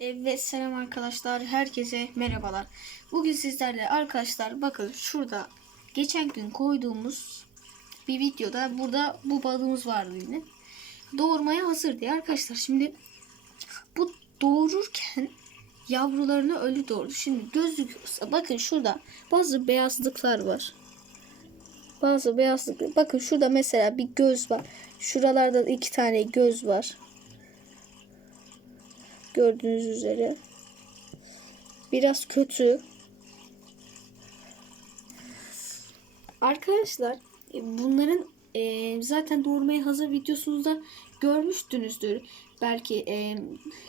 Evet selam arkadaşlar. Herkese merhabalar. Bugün sizlerle arkadaşlar bakın şurada geçen gün koyduğumuz bir videoda burada bu balığımız vardı yine. Doğurmaya hazır diye arkadaşlar. Şimdi bu doğururken yavrularını ölü doğurdu. Şimdi gözüküyorsa bakın şurada bazı beyazlıklar var. Bazı beyazlıklar. Bakın şurada mesela bir göz var. Şuralarda da iki tane göz var. Gördüğünüz üzere. Biraz kötü. Arkadaşlar e, bunların e, zaten doğurmaya hazır videosunda görmüştünüzdür. Belki e,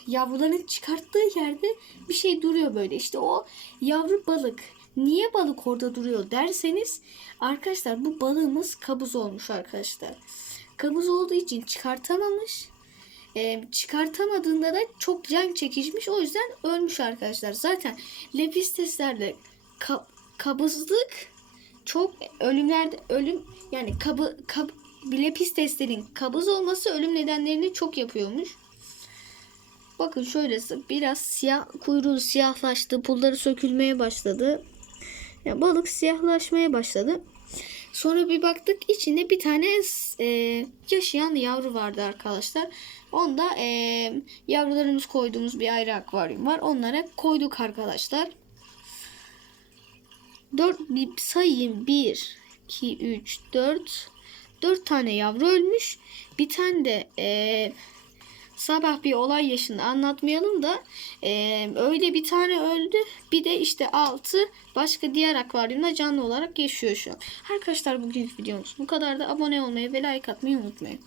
yavruların çıkarttığı yerde bir şey duruyor böyle. İşte o yavru balık. Niye balık orada duruyor derseniz arkadaşlar bu balığımız kabuz olmuş arkadaşlar. Kabuz olduğu için çıkartamamış. E, çıkartamadığında da çok can çekişmiş. O yüzden ölmüş arkadaşlar. Zaten lepisteslerde ka- kabızlık çok ölümlerde ölüm yani kabı kab, lepisteslerin kabız olması ölüm nedenlerini çok yapıyormuş. Bakın şöyle biraz siyah kuyruğu siyahlaştı. Pulları sökülmeye başladı. Yani balık siyahlaşmaya başladı. Sonra bir baktık içinde bir tane e, yaşayan yavru vardı arkadaşlar. Onda e, yavrularımız koyduğumuz bir ayrı akvaryum var. Onlara koyduk arkadaşlar. 4 bir sayayım 1 2 3 4 4 tane yavru ölmüş. Bir tane de e, sabah bir olay yaşını anlatmayalım da e, öyle bir tane öldü. Bir de işte 6 başka diğer akvaryumda canlı olarak yaşıyor şu an. Arkadaşlar bugünkü videomuz bu kadar da abone olmayı ve like atmayı unutmayın.